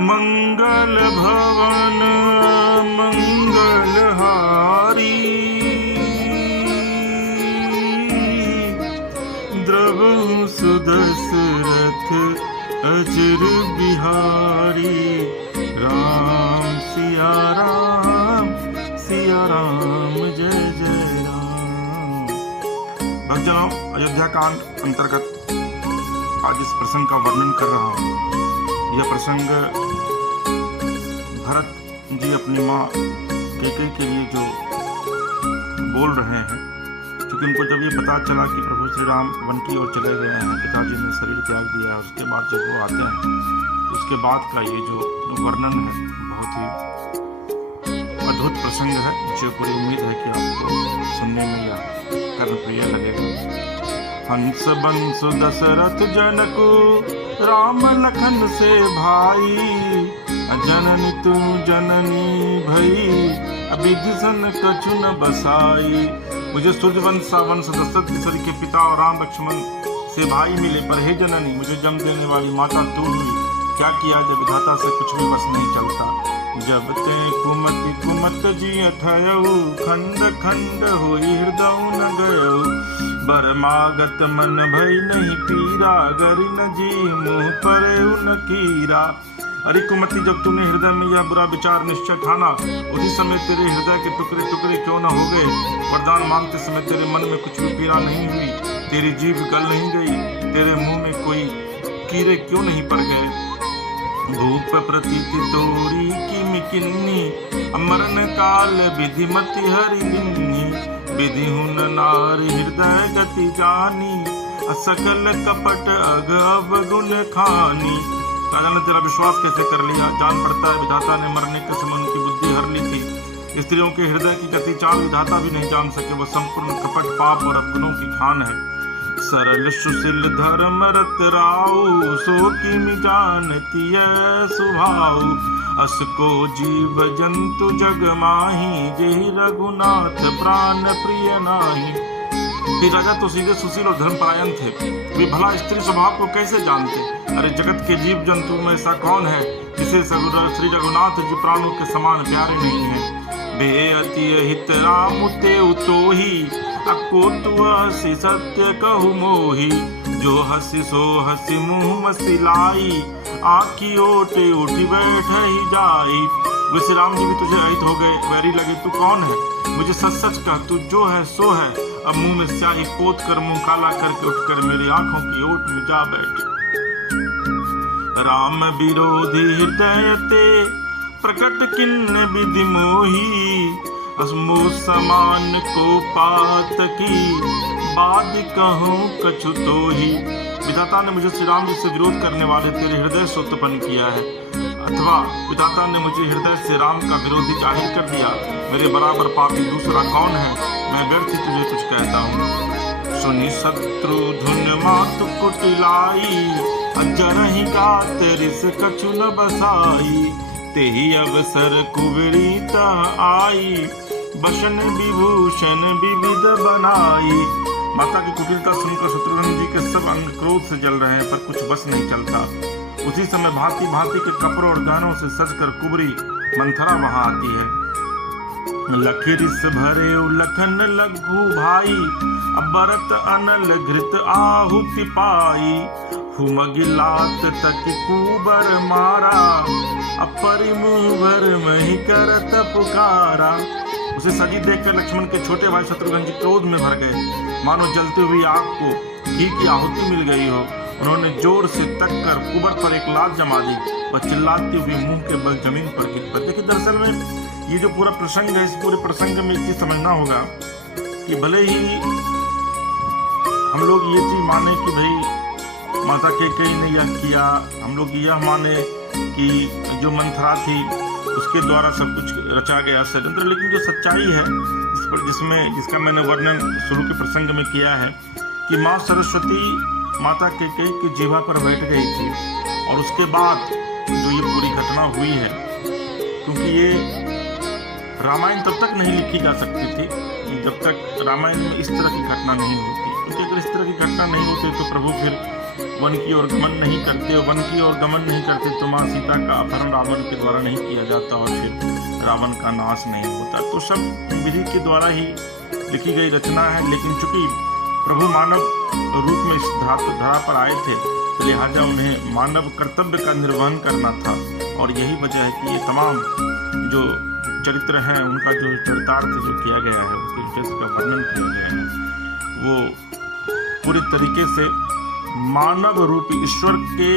मंगल भवन मंगलहारी, द्रवहु सुदशरथ अजर बिहारी। राम सिया राम जय जय राम। भक्तजनों, अयोध्या कांड अंतर्गत आज इस प्रसंग का वर्णन कर रहा हूँ। यह प्रसंग भरत जी अपनी माँ कैकेयी के लिए जो बोल रहे हैं, क्योंकि उनको जब ये पता चला कि प्रभु श्री राम वन की ओर चले गए हैं, पिताजी ने शरीर त्याग दिया, उसके बाद जब वो आते हैं, उसके बाद का ये जो वर्णन है बहुत ही अद्भुत प्रसंग है। मुझे पूरी उम्मीद है कि आपको सुनने में या कर्णप्रिय लगेगा। हंस बंसु दशरथ जनकु राम लखन से भाई, जननी तू जननी भई अबिधि सन कछु न बसाई। मुझे सूर्यवंश वंश दशरथ केसरी के पिता और राम लक्ष्मण से भाई मिले, पर हे जननी मुझे जन्म देने वाली माता तू हुई। क्या किया जब विधाता से कुछ भी बस नहीं चलता। जब ते कुमति कुमत जी अठयऊ, खंड खंड होई हृदय न गयऊ। बरमागत मन भई नहीं पीरा, गरि न जी मुँह परे न कीरा। अरे कुमति, जब तूने हृदय में यह बुरा विचार निश्चय ठाना, उसी समय तेरे हृदय के टुकड़े टुकड़े क्यों न हो गए। वरदान मांगते समय तेरे मन में कुछ भी पीड़ा नहीं हुई, तेरी जीभ गल नहीं गई, तेरे मुंह में कोई कीड़े क्यों नहीं पड़ गए। भूप प्रतीति तोरी की मिकिन्नी, अमरन काल विधि मति हरि लिन्नी। विधि हुन नारी हृदय गति जानी, असकल कपट अग अवगुण खानी। राजा ने तेरा विश्वास कैसे कर लिया। जान पड़ता है विधाता ने मरने के समय उनकी बुद्धि हर ली थी। स्त्रियों के हृदय की गति चाल विधाता भी नहीं जान सके। वो संपूर्ण कपट पाप और अवगुणों की खान है। सरल सुशील धर्म रत राऊ, सो किमि जानती है सुभाऊ। अस को जीव जंतु जग माही, जेहि रघुनाथ प्राण प्रिय नाही। राजा तो सीधे सुशील और धर्मपरायण थे, वे भला स्त्री स्वभाव को कैसे जानते। अरे जगत के जीव जंतु में ऐसा कौन है जिसे श्री रघुनाथ जी प्राणों के समान प्यारे नहीं है। बे अति हित राम ते उतोही, अको तु हसी सत्य कहु मोही। जो हसी सो हसी मुँह मसिलाई, आँखी ओटे उठी बैठ ही जाई। वे श्री राम जी भी तुझे रहित हो गए, वैरी लगे तू कौन है। मुझे सच सच कह, तू जो है सो है। अब मुंह में स्याही पोत कर मुंह काला करके उठकर मेरी आंखों की ओट में जा बैठ। राम विरोधी हृदय ते, प्रकट किन्न विधि मोही। असमो समान को पात की, बाद कहूँ कछु तो ही। विधाता ने मुझे श्री राम जी से विरोध करने वाले तेरे हृदय से उत्पन्न किया है, अथवा विधाता ने मुझे हृदय से राम का विरोधी जाहिर कर दिया। मेरे बराबर पापी दूसरा कौन है। मैं व्यर्थ तुझे कुछ कहता हूँ। सुनि शत्रु धुन मातु कुटिलाई, अजरहि गात रिस कछु न बसाई। तेहि अवसर कुबरीता आई, बसन विभूषण विविध बनाई। माता की कुटिलता सुनकर शत्रुघ्न जी के सब अंग क्रोध से जल रहे हैं, पर कुछ बस नहीं चलता। उसी समय भांति भांति के कपड़ों और गहनों से सजकर कुबरी मंथरा वहां आती है। लखिरिस भरे लखन लघु भाई, अबरत अनल घृत आहुति पाई। हुमगिलात तक कुबर मारा, अपरि मुँह भर मही करत पुकारा। उसे सजी देखकर लक्ष्मण के छोटे भाई शत्रुघ्न जी क्रोध में भर गए, मानो जलती हुई आग को घी की आहुति मिल गई हो। उन्होंने जोर से तक कर कुबर पर एक लात जमा दी, वह चिल्लाती हुई मुंह के बल जमीन पर गिर पड़ी। देखिए, दरअसल में ये जो पूरा प्रसंग है, इस पूरे प्रसंग में एक चीज समझना होगा कि भले ही हम लोग ये चीज माने कि भाई माता कैकेयी ने यह किया, हम लोग यह माने कि जो मंथरा थी उसके द्वारा सब कुछ रचा गया षड्यंत्र, लेकिन जो सच्चाई है जिसका मैंने वर्णन शुरू के प्रसंग में किया है कि माँ सरस्वती माता कैकेयी की जीवा पर बैठ गई थी। और उसके बाद जो ये पूरी घटना हुई है, क्योंकि ये रामायण तब तक नहीं लिखी जा सकती थी जब तक रामायण में इस तरह की घटना नहीं होती, क्योंकि अगर इस तरह की घटना नहीं होती तो प्रभु फिर वन की ओर गमन नहीं करते, वन की ओर गमन नहीं करते तो माँ सीता का अपहरण रावण के द्वारा नहीं किया जाता और फिर रावण का नाश नहीं होता। तो सब विधि के द्वारा ही लिखी गई रचना है। लेकिन चूंकि प्रभु मानव रूप में इस धरा पर आए थे, तो लिहाजा उन्हें मानव कर्तव्य का निर्वहन करना था। और यही वजह है कि ये तमाम जो चरित्र हैं, उनका जो चरितार्थ जो किया गया है, उनके चरित्र का वर्णन किया गया है, वो पूरी तरीके से मानव रूप ईश्वर के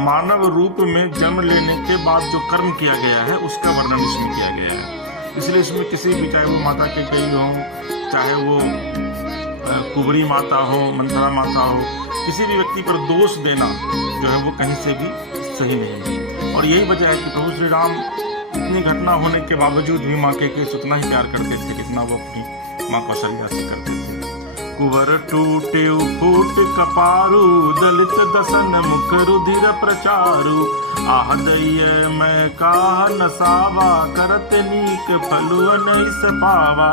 मानव रूप में जन्म लेने के बाद जो कर्म किया गया है, उसका वर्णन इसमें किया गया है। इसलिए इसमें किसी भी, चाहे वो माता कैकेयी हो, चाहे वो कुबरी माता हो, मंथरा माता हो, किसी भी व्यक्ति पर दोष देना जो है वो कहीं से भी सही नहीं है। और यही वजह है कि प्रभु श्री राम इतनी घटना होने के बावजूद भी माँ कैकेयी से उतना ही प्यार करते थे जितना वो अपनी माँ कौशल्या से करते थे। कुंवर टूटे फूट कपारू, दलित दसन मुख रुधिर प्रचारू, आह दैय मैं काह नसावा, करत नीक फलुअन इस पावा।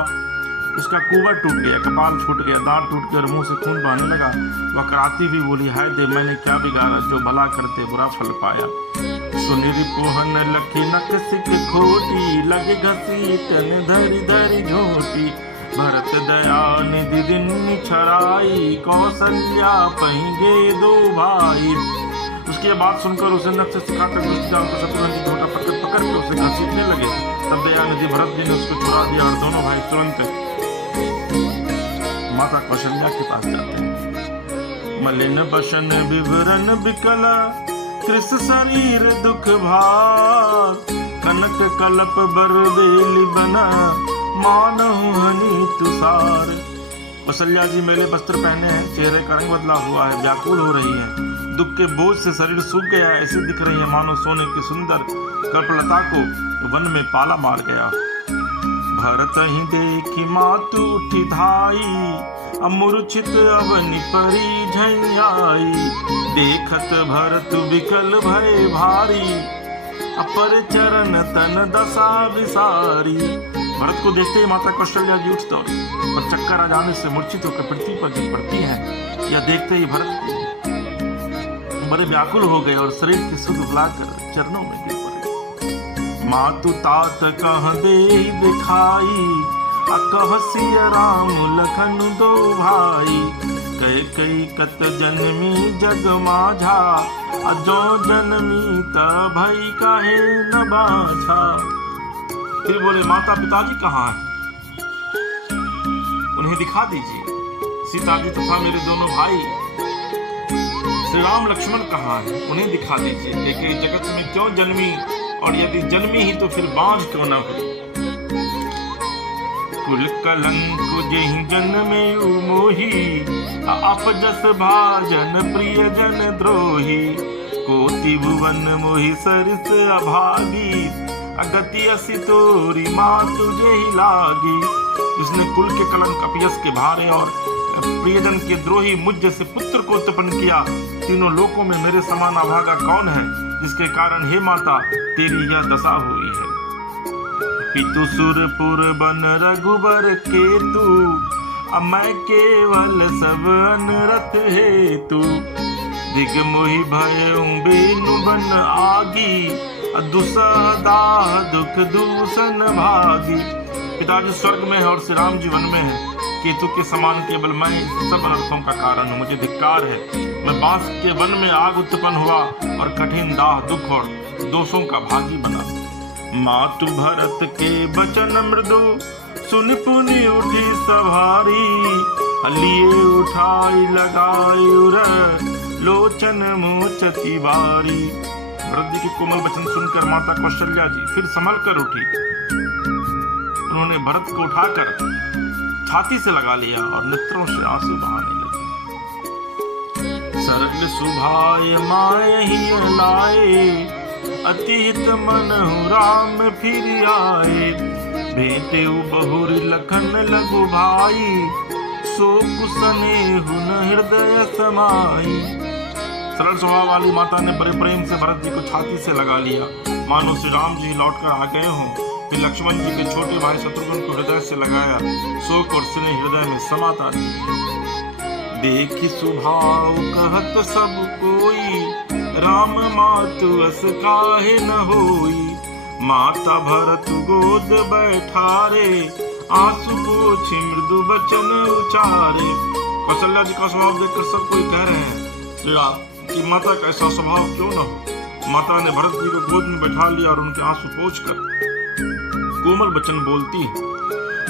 उसका कुंवर टूट गया, कपाल छूट गया, दांत टूट गया और मुंह से खून बहने लगा। वह कराती भी बोली, हाय दे मैंने क्या बिगाड़ा, जो भला करते बुरा फल पाया। सुनिर पोहन लखी नक सिक खोटी, लगे घसी तन धरी धरी झोटी, भरत दया निधि दिन छराई, कौशल्या पहीगे दो भाई। उसके बाद सुनकर उसे नख से सिखाकर शत्रुघ्न की झोटा पकड़ के उसे घसीटने लगे। तब दया निधि भरत जी ने उसको छुड़ा दिया और दोनों भाई तुरंत माता कौशल्या के पास जाते हैं। मलिन बशन विवरण बिकला, कृष शरीर दुख भार, कनक कलप बर बेली बना, मानहु हनी तुषार। कौशल्या जी मेले वस्त्र पहने हैं, चेहरे का रंग बदला हुआ है, व्याकुल हो रही है, दुख के बोझ से शरीर सूख गया है, ऐसे दिख रही है मानो सोने की सुंदर कल्पलता को वन में पाला मार गया। भरत ही देखी मातु उठी धाई, अमूर्छित अवनि परी झैयाई, देखत भरत विकल भय भारी, अपर चरण तन दशा विसारी। भरत को देखते ही माता कौशल्या जी उठ दौड़ी और चक्कर आ जाने से मूर्छित होकर पृथ्वी पर गिर पड़ती हैं। यह देखते ही भरत बड़े व्याकुल हो गए और शरीर की सुध बुलाकर चरणों में गिर पड़े। मातु तात कह दे दिखाई, अकह सिया राम लखन दो भाई, कैकेयी कत जन्मी जग माझा, अजो जन्मी त भई काहे न बाछा। फिर बोले, माता पिताजी कहाँ हैं? उन्हें दिखा दीजिए। सीता जी तथा मेरे दोनों भाई श्री राम लक्ष्मण कहाँ हैं? उन्हें दिखा दीजिए। कैकेयी जगत में क्यों जन्मी, और यदि जन्मी ही तो फिर बाँझ क्यों न हुई। कुल कलंक जेहि जन्मे मोही, अपजस भाजन प्रिय जन द्रोही, कोटि भुवन मोहि सरिस अभागी, अगति असि तोरी माँ तुझे ही लागी। जिसने कुल के कलंक, अपयस के भारे और प्रियजन के द्रोही मुझ जैसे पुत्र को उत्पन्न किया, तीनों लोकों में मेरे समान अभागा कौन है, जिसके कारण हे माता तेरी यह दशा हुई है। पितु सुरपुर बन रघुबर केतु, मैं केवल सब अनरथ हेतु, दिग मोहि भयउ बेनु बन आगी, दुसदाह दुख दूषण भागी। पिताजी स्वर्ग में है और श्री राम जीवन में है। केतु के समान केवल मैं सब अनर्थों का कारण हूँ, मुझे धिक्कार है। मैं बांस के वन में आग उत्पन्न हुआ और कठिन दाह दुख और दोषों का भागी बना। मातु भरत के बचन मृदु, सुन पुनि उठी सवारी, लिए उठाई लगाई उर, लोचन मोचती बारी। भरत जी के कोमल वचन सुनकर माता कौशल्या जी फिर संभल कर उठी। उन्होंने भरत को उठाकर छाती से लगा लिया और नेत्रों से आंसू बहाने लगे। सरल सुभाय मायहि लाए, अतिहित मनहु राम फिर आए, भेंटेउ बहुरि लखन लघु भाई, सो कुसनेहु न हृदय समाई। सरल स्वभाव वाली माता ने बड़े प्रेम से भरत जी को छाती से लगा लिया, मानो श्री राम जी लौटकर आ गए हों। फिर लक्ष्मण जी के छोटे भाई शत्रुघ्न को हृदय से लगाया, शोक और स्नेह हृदय में समाता नहीं। देखि सुभाव कहत सब कोई, राम मातु अस काहे न होई। माता भरत गोद बैठारे, आंसू पोछी मृदु बचन उचारे। कौशल्या जी का स्वभाव देखकर सब कोई कह रहे हैं कि माता का ऐसा स्वभाव क्यों न हो। माता ने भरत जी को गोद में बैठा लिया और उनके आंसू पोंछकर कोमल वचन बोलती,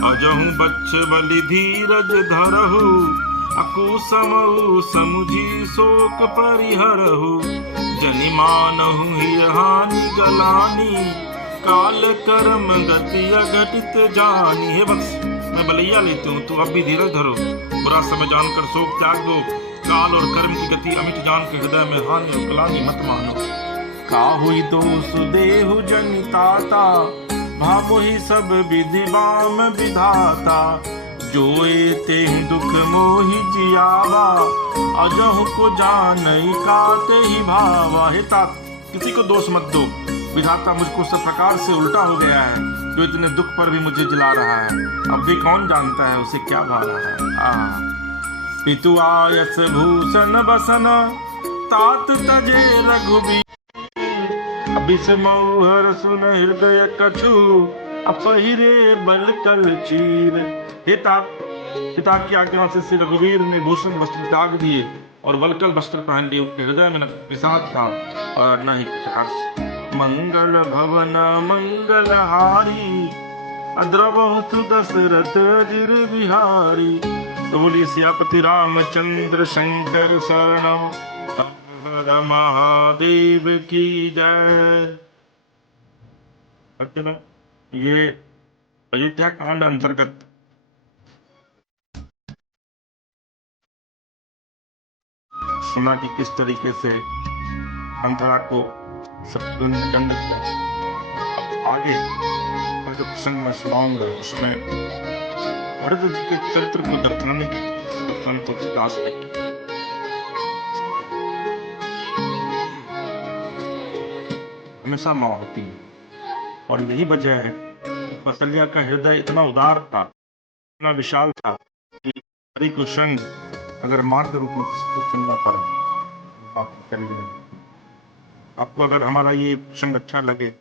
अजहु बच्च बलि धीरज धरहु, अकुसमउ समुझी शोक परिहरहु। जनि मानहु हिय हानि गलानी, काल कर्म गति अघटित जानी। हे वत्स, मैं बलैया लेती हूँ, तू अब भी धीरज धरो, बुरा समय जानकर शोक त्याग दो, काल और कर्म की गति अमिट जान के हृदय में हानि और गलानी मत मानो। काहुई दोष देहु जनिताता, भामुहि सब विधि बाम विधाता। जोए तेहु दुख मोहि जियावा, अजहु को जानई काते ही भावा। हे तात, किसी को दोष मत दो, विधाता मुझको सब प्रकार से उल्टा हो गया है, जो इतने दुख पर भी मुझे जिला रहा है। अब भी कौन जानता है उसे क्या भा रहा है। पितु आयस भूषण बसन, तात तजे रघुबीर। बिसमऊ हर सुन हृदय कछु, अपहिरे बल कल चीर। हे तात, पिता की आज्ञा से श्री रघुवीर ने भूषण वस्त्र त्याग दिए और वलकल वस्त्र पहन लिए। उनके हृदय में न विषाद था और न ही हर्ष। मंगल भवन मंगल हारी, अद्रवहु दशरथ अजिर बिहारी। तो बोलिए सियापति रामचंद्र शंकर शरणम, हर महादेव की जय। ये अयोध्या कांड अंतर्गत सुना कि किस तरीके से अंतरा को शत्रुघ्न ने दंड दिया। आगे का जो प्रसंग मैं सुनाऊंगा उसमें भरत जी के चरित्र को दर्शाने की दास ने हमेशा मां होती है, और यही वजह है कौशल्या का हृदय इतना उदार था, इतना विशाल था कि हरि को संग अगर मां के रूप में चलना पड़े। आपको अगर हमारा ये प्रसंग अच्छा लगे,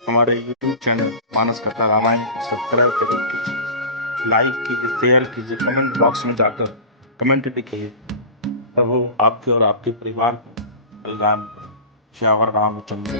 हमारे YouTube चैनल मानस कथा रामायण सब्सक्राइब करिए, लाइक कीजिए, शेयर कीजिए, कमेंट बॉक्स में जाकर कमेंट लिखिए। तब वो आपके और आपके परिवार को राम श्यावर रामचंद्र